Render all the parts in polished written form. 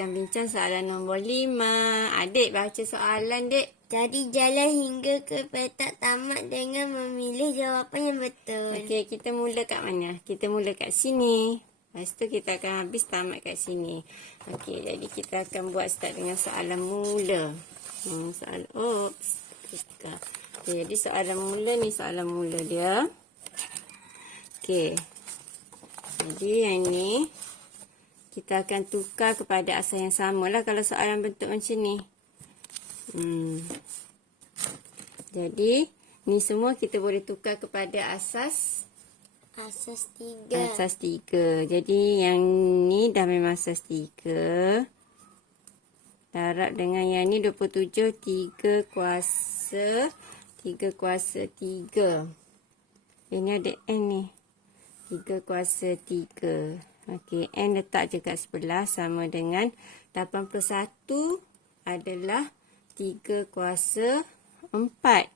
akan bincang soalan nombor 5. Adik baca soalan, Dek. Jadi jalan hingga ke petak tamat dengan memilih jawapan yang betul. Okey, kita mula kat mana? Kita mula kat sini. Lepas tu kita akan habis tamat kat sini. Okey, jadi kita akan buat start dengan soalan mula. Okay, jadi soalan mula ni soalan mula dia. Okey. Jadi yang ni kita akan tukar kepada asas yang sama lah kalau soalan bentuk macam ni. Jadi ni semua kita boleh tukar kepada asas 3. Asas 3. Jadi yang ni dah memang asas 3. Darab dengan yang ni 27 3 kuasa 3. Ini ada N ni. 3 kuasa 3. Okey, N letak je kat sebelah sama dengan 81 adalah 3 kuasa 4.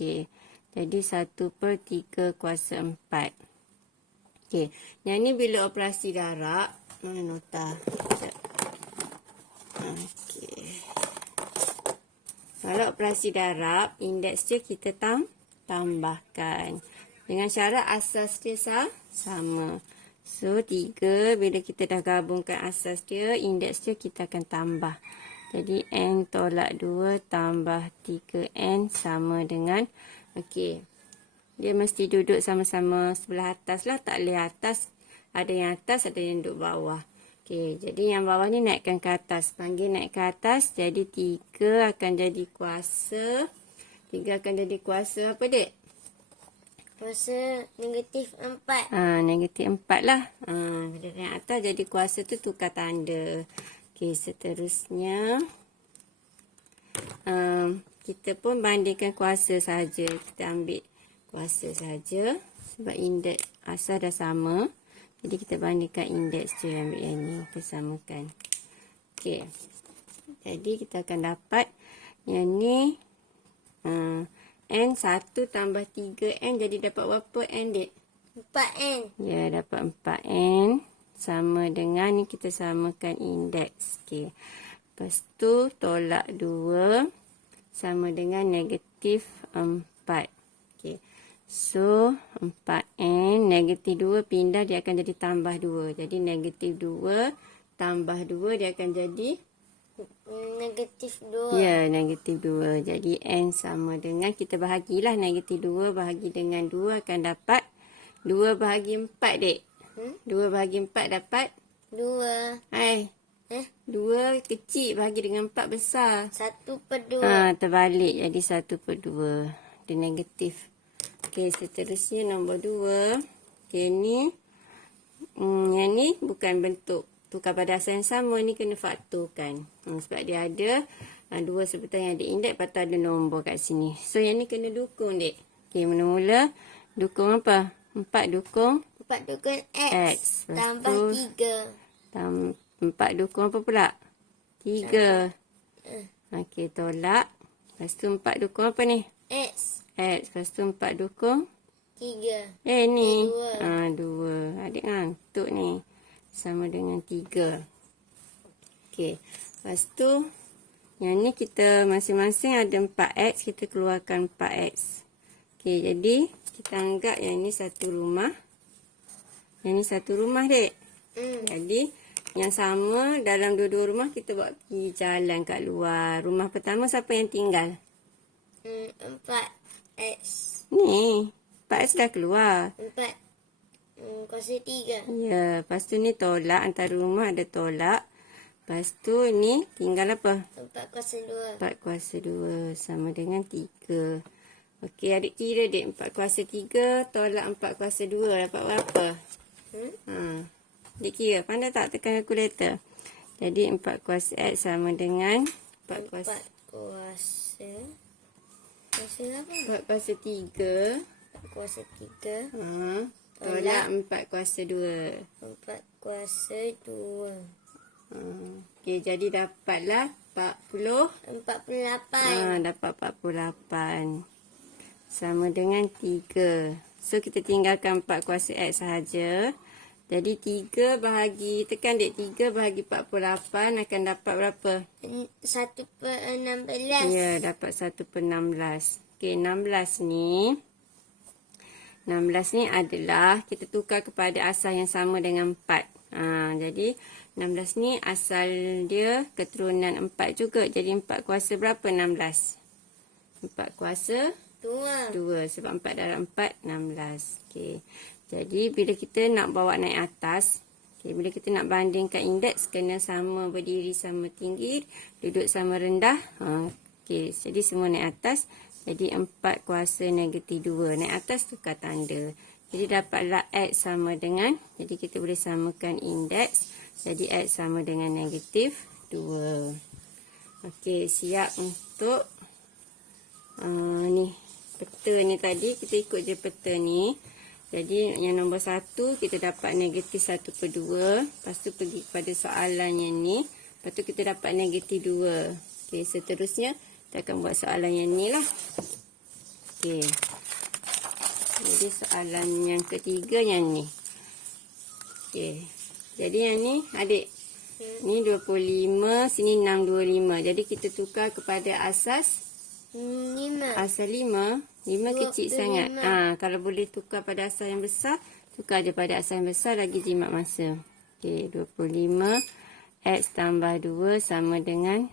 Okey, jadi 1/3 kuasa 4. Okey, yang ni bila operasi darab, mana nota? Okey. Kalau operasi darab, indeks dia kita tambahkan. Dengan syarat asas dia sama. So, 3 bila kita dah gabungkan asas dia, indeks dia kita akan tambah. Jadi, N tolak 2 tambah 3N sama dengan, okey. Dia mesti duduk sama-sama sebelah atas lah. Tak boleh atas. Ada yang atas, ada yang duduk bawah. Okey, jadi yang bawah ni naikkan ke atas. Panggil naik ke atas. Jadi 3 akan jadi kuasa. 3 akan jadi kuasa apa, Dek? Kuasa negatif 4. Negatif 4 lah. Bila yang atas jadi kuasa tu tukar tanda. Okey, seterusnya. Kita pun bandingkan kuasa saja. Kita ambil kuasa saja sebab indeks asas dah sama. Jadi kita bandingkan indeks je, ambil yang ni, kita samakan. Okey. Jadi kita akan dapat yang ni N 1 tambah 3N jadi dapat berapa N, Dek? 4N. Ya, dapat 4N sama dengan ni kita samakan indeks. Okey. Lepas tu tolak 2 sama dengan negatif 4. Okey. So, 4N, negatif 2 pindah dia akan jadi tambah 2. Jadi, negatif 2 tambah 2 dia akan jadi? Negatif 2. Ya, negatif 2. Jadi, N sama dengan, kita bahagilah negatif 2 bahagi dengan 2 akan dapat 2 bahagi 4, Dek. 2 bahagi 4 dapat? 2. 2 kecil bahagi dengan 4 besar. 1/2. Terbalik. Jadi, 1/2. Dia negatif. Okey, seterusnya nombor 2. Okey, ni. Yang ni bukan bentuk tukar pada asas yang sama. Ni kena faktorkan. Sebab dia ada 2 sebutan yang ada indeks. Lepas tu ada nombor kat sini. So, yang ni kena dukung, Dek. Okey, mula-mula dukung apa? 4 dukung? 4 dukung X. Tambah 3. 4 dukung apa pula? 3. Okey, tolak. Lepas tu 4 dukung apa ni? X. Lepas tu 4 dukung? 3. Ni. 2. Adik ngantuk ni. Sama dengan 3. Okey. Lepas tu, yang ni kita masing-masing ada 4X. Kita keluarkan 4X. Okey, jadi kita anggap yang ni satu rumah. Yang ni satu rumah, Dek. Jadi, yang sama dalam dua-dua rumah kita buat pergi jalan kat luar. Rumah pertama siapa yang tinggal? 4X. Ni. 4X dah keluar. 4 kuasa 3. Ya. Lepas tu ni tolak. Antara rumah ada tolak. Lepas tu ni tinggal apa? 4 kuasa 2. 4 kuasa 2 sama dengan 3. Okey, adik kira, Dek. 4 kuasa 3 tolak 4 kuasa 2 dapat berapa? Adik kira. Pandai tak tekan kalkulator? Jadi 4 kuasa X sama dengan 4 kuasa 4 kuasa 3. 4 kuasa 3. Tolak 4 kuasa 2. 4 kuasa 2. Okey, jadi dapatlah 48. Dapat 48. Sama dengan 3. So, kita tinggalkan 4 kuasa X sahaja. Jadi 3 bahagi, tekan dek, 3 bahagi 48 akan dapat berapa? 1/16. Ya, dapat 1/16. Okey, 16 ni adalah kita tukar kepada asal yang sama dengan 4. Jadi 16 ni asal dia keturunan 4 juga. Jadi 4 kuasa berapa 16? 4 kuasa 2. Sebab 4 darab 4, 16. Okey. Jadi bila kita nak bawa naik atas, bila kita nak bandingkan indeks, kena sama berdiri sama tinggi, duduk sama rendah. Okey, jadi semua naik atas. Jadi 4 kuasa negatif 2. Naik atas tukar tanda. Jadi dapatlah X sama dengan, jadi kita boleh samakan indeks. Jadi X sama dengan negatif 2. Okey, siap untuk ni peta ni tadi. Kita ikut je peta ni. Jadi yang nombor 1 kita dapat negatif 1/2. Lepas tu pergi kepada soalan yang ni. Lepas tu kita dapat negatif 2. Okey, seterusnya kita akan buat soalan yang ni lah. Okey. Jadi soalan yang ketiga yang ni. Okey. Jadi yang ni adik. Ni 25, sini 625. Jadi kita tukar kepada asas 5. asal 5. 5 kecil sangat. Kalau boleh tukar pada asal yang besar, tukar je pada asal yang besar, lagi jimat masa. Okey, 25 X tambah 2 sama dengan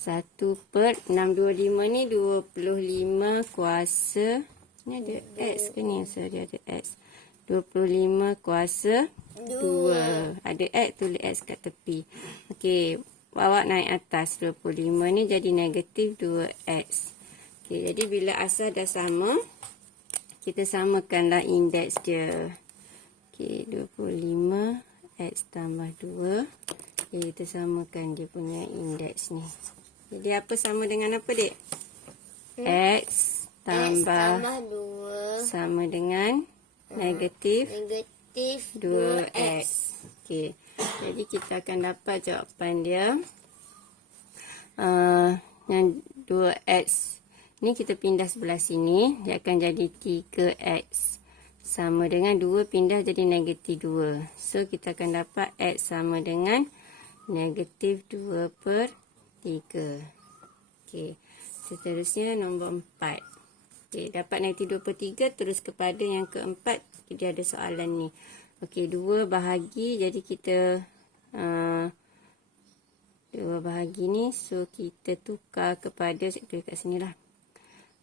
1/625 ni 25 kuasa. Ni ada X ke ni? So, dia ada X. 25 kuasa 2. Ada X, tulis X kat tepi. Okey, bawa naik atas. 25 ni jadi negatif 2X. Okey, jadi bila asal dah sama, kita samakanlah indeks dia. Okey, 25 X tambah 2. Okay, kita samakan dia punya indeks ni. Jadi apa sama dengan apa, dek? X tambah 2 sama dengan negatif 2X. Okey. Jadi kita akan dapat jawapan dia. Yang 2X. Ni kita pindah sebelah sini. Dia akan jadi 3X. Sama dengan 2 pindah jadi negatif 2. So, kita akan dapat X sama dengan negatif 2/3. Okey. Seterusnya nombor 4. Okey, dapat negatif 2/3 terus kepada yang keempat. Dia ada soalan ni. Okey, 2 bahagi. Jadi kita 2 bahagi ni. So, kita tukar kepada, saya tulis kat sini lah.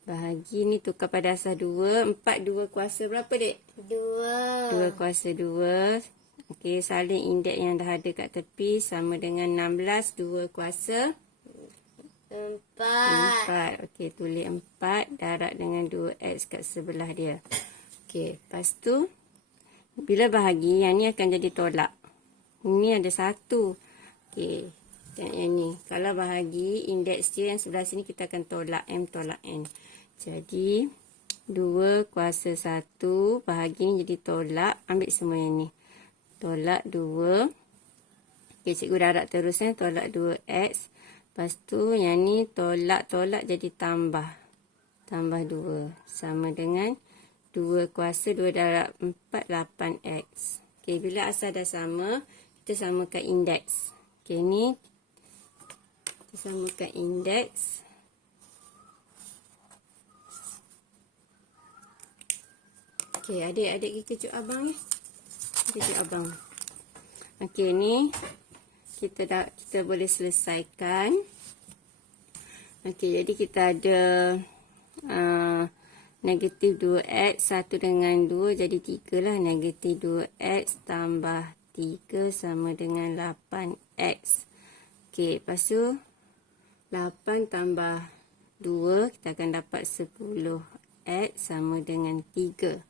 Bahagi ni tukar pada asal 2. 4, 2 kuasa berapa, dek? 2 kuasa 2. Okey, salin indeks yang dah ada kat tepi. Sama dengan 16, 2 kuasa 4. Okey, tulis 4 darab dengan 2X kat sebelah dia. Okey, lepas tu bila bahagi, yang ni akan jadi tolak. Ini ada 1. Okey, dan yang ni. Kalau bahagi, indeks dia yang sebelah sini kita akan tolak M tolak N. Jadi 2 kuasa 1 bahagi ni jadi tolak. Ambil semua yang ni. Tolak 2. Okey, cikgu darab terus tolak 2X. Lepas tu yang ni tolak-tolak jadi tambah. Tambah 2. Sama dengan 2 kuasa 2 darab 4, 8X. Okey, bila asal dah sama, kita samakan indeks. Okey, ni kita samakan indeks. Okey, adik-adik kejut abang ni. Kejut abang. Okey, ni kita boleh selesaikan. Okey, jadi kita ada negatif 2X, 1 dengan 2 jadi 3 lah. Negatif 2X tambah 3 sama dengan 8X. Okey, lepas tu 8 tambah 2, kita akan dapat 10X sama dengan 3.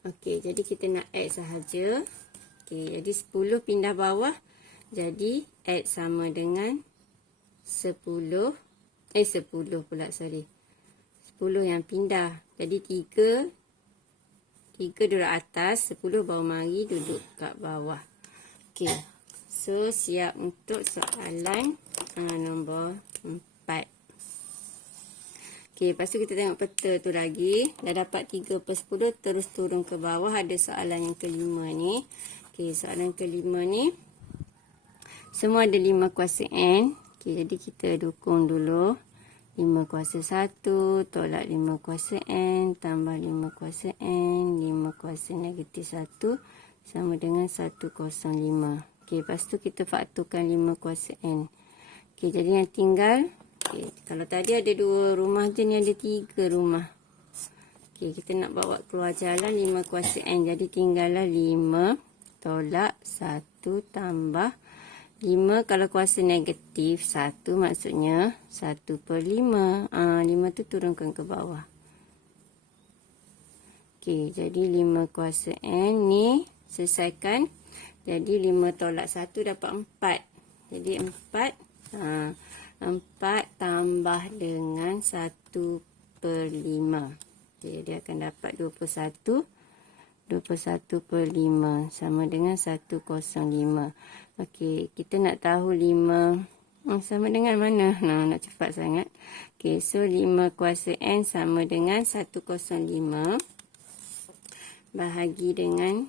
Okey, jadi kita nak X sahaja. Okey, jadi 10 pindah bawah. Jadi X sama dengan 10 pula, sorry. 10 yang pindah. Jadi 3 duduk atas, 10 baru mari duduk kat bawah. Okey. So, siap untuk soalan nombor 4. Okey, lepas tu kita tengok peta tu lagi. Dah dapat 3/10, terus turun ke bawah. Ada soalan yang kelima ni. Okey, soalan kelima ni. Semua ada 5 kuasa N. Okey, jadi kita dukung dulu. 5 kuasa 1 tolak 5 kuasa N tambah 5 kuasa N. 5 kuasa negatif 1 sama dengan 105. Okey, lepas tu kita faktorkan 5 kuasa N. Okey, jadi yang tinggal. Okey, kalau tadi ada 2 rumah je, ni ada 3 rumah. Okey, kita nak bawa keluar jalan 5 kuasa N. Jadi tinggallah 5 tolak 1 tambah 5. Kalau kuasa negatif 1 maksudnya 1/5. 5 tu turunkan ke bawah. Okey, jadi 5 kuasa N ni selesaikan. Jadi 5 tolak 1 dapat 4. Jadi 4. 4 tambah dengan 1/5. Okay, dia akan dapat 21. 21/5 sama dengan 105. Okey, kita nak tahu 5 sama dengan mana? Nak cepat sangat. Okey, so 5 kuasa N sama dengan 105 bahagi dengan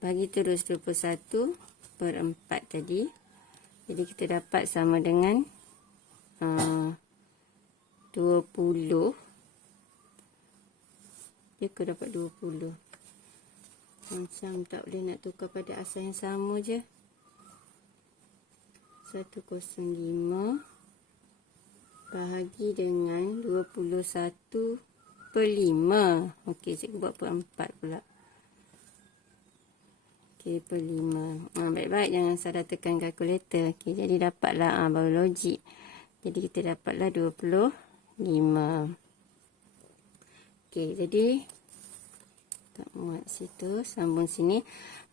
bagi terus 21/4 tadi. Jadi kita dapat sama dengan 20. Dia kau dapat 20. Macam tak boleh nak tukar pada asal yang sama je. 105 bahagi dengan 21/5. Okey, cikgu buat per 4 pula. Okey, per 5. Baik-baik, jangan salah tekan kalkulator. Okey, jadi dapatlah baru logik. Jadi kita dapatlah 25. Okey, jadi tak muat situ, sambung sini.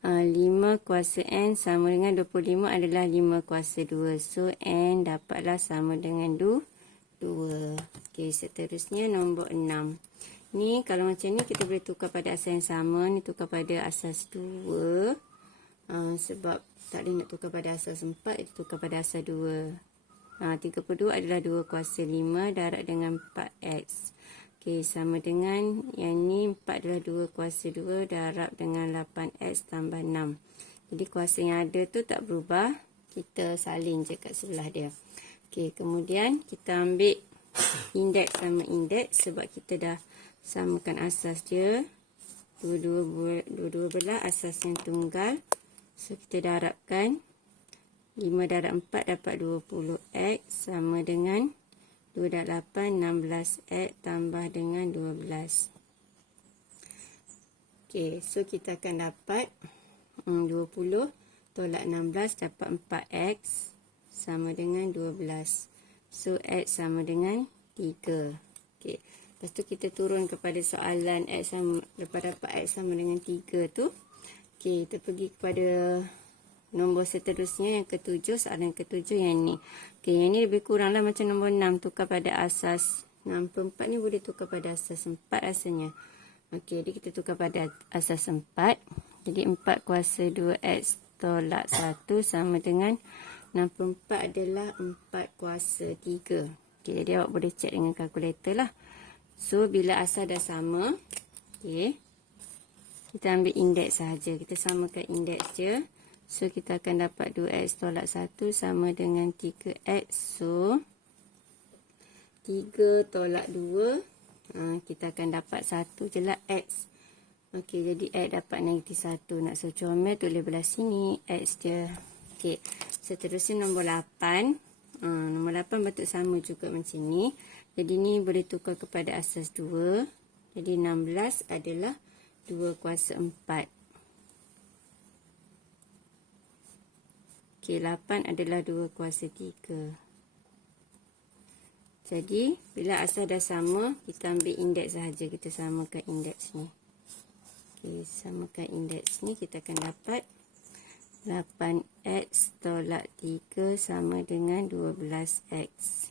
5 kuasa N sama dengan 25 adalah 5 kuasa 2. So, N dapatlah sama dengan 2. Okey, seterusnya nombor 6. Ni kalau macam ni kita boleh tukar pada asas yang sama. Ni tukar pada asas 2. Sebab tak boleh nak tukar pada asas 4, itu tukar pada asas 2. 32 adalah 2 kuasa 5 darab dengan 4X. Okey, sama dengan yang ni 4 adalah 2 kuasa 2 darab dengan 8X tambah 6. Jadi kuasa yang ada tu tak berubah. Kita salin je kat sebelah dia. Okey, kemudian kita ambil indeks sama indeks sebab kita dah samakan asas dia. Dua-dua belah asas yang tunggal. So, kita darabkan. 5 darab 4 dapat 20X sama dengan 2 darab 8, 16X tambah dengan 12. Okey, so kita akan dapat 20 tolak 16 dapat 4X sama dengan 12. So, X sama dengan 3. Okey, lepas tu kita turun kepada soalan X sama, lepas dapat X sama dengan 3 tu. Okey, kita pergi kepada nombor seterusnya yang ke-7, soalan ke-7 yang ni. Okey, yang ni lebih kurang lah macam nombor 6, tukar pada asas 6/4 ni boleh tukar pada asas 4 rasanya. Okey, jadi kita tukar pada asas 4. Jadi 4 kuasa 2X tolak 1 sama dengan 6/4 adalah 4 kuasa 3. Okey, jadi awak boleh cek dengan kalkulator lah. So, bila asal dah sama, okey, kita ambil indeks sahaja. Kita samakan indeks je. So, kita akan dapat 2X tolak 1 sama dengan 3X. So, 3 tolak 2. Kita akan dapat 1 je lah X. Okey, jadi X dapat negatif 1. Nak suruh comel tulis belah sini. X je. Okey, seterusnya nombor 8. Nombor 8 bentuk sama juga macam ni. Jadi, ni boleh tukar kepada asas 2. Jadi, 16 adalah 2 kuasa 4. Okey, 8 adalah 2 kuasa 3. Jadi, bila asal dah sama, kita ambil indeks sahaja. Kita samakan indeks ni. Okey, samakan indeks ni. Kita akan dapat 8X tolak 3 sama dengan 12X.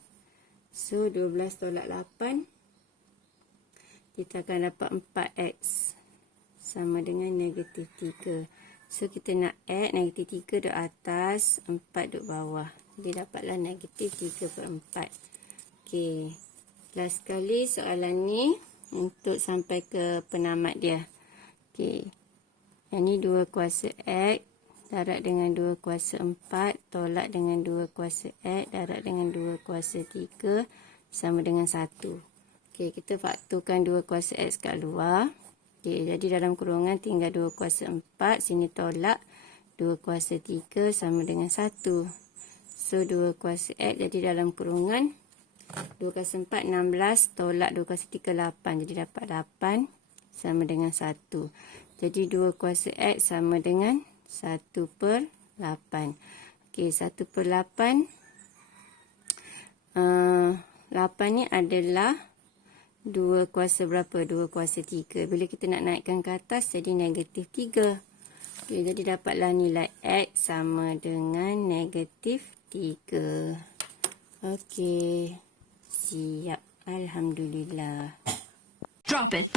So, 12 tolak 8. Kita akan dapat 4X sama dengan negatif 3. So, kita nak add negatif 3 duduk atas, 4 duduk bawah. Jadi, dapatlah negatif 3/4. Okey. Last sekali soalan ni untuk sampai ke penamat dia. Okey. Yang ni 2 kuasa X darab dengan 2 kuasa 4 tolak dengan 2 kuasa X darab dengan 2 kuasa 3 sama dengan 1. Okey, kita fakturkan 2 kuasa X kat luar. Okey, jadi dalam kurungan tinggal 2 kuasa 4. Sini tolak 2 kuasa 3 sama dengan 1. So, 2 kuasa X jadi dalam kurungan 2 kuasa 4, 16 tolak 2 kuasa 3, 8. Jadi dapat 8 sama dengan 1. Jadi 2 kuasa X sama dengan 1/8. Okey, 1/8. 8 ni adalah 2 kuasa berapa? 2 kuasa 3. Bila kita nak naikkan ke atas, jadi negatif 3. Okey, jadi dapatlah nilai X sama dengan negatif 3. Okey. Siap. Alhamdulillah. Drop it.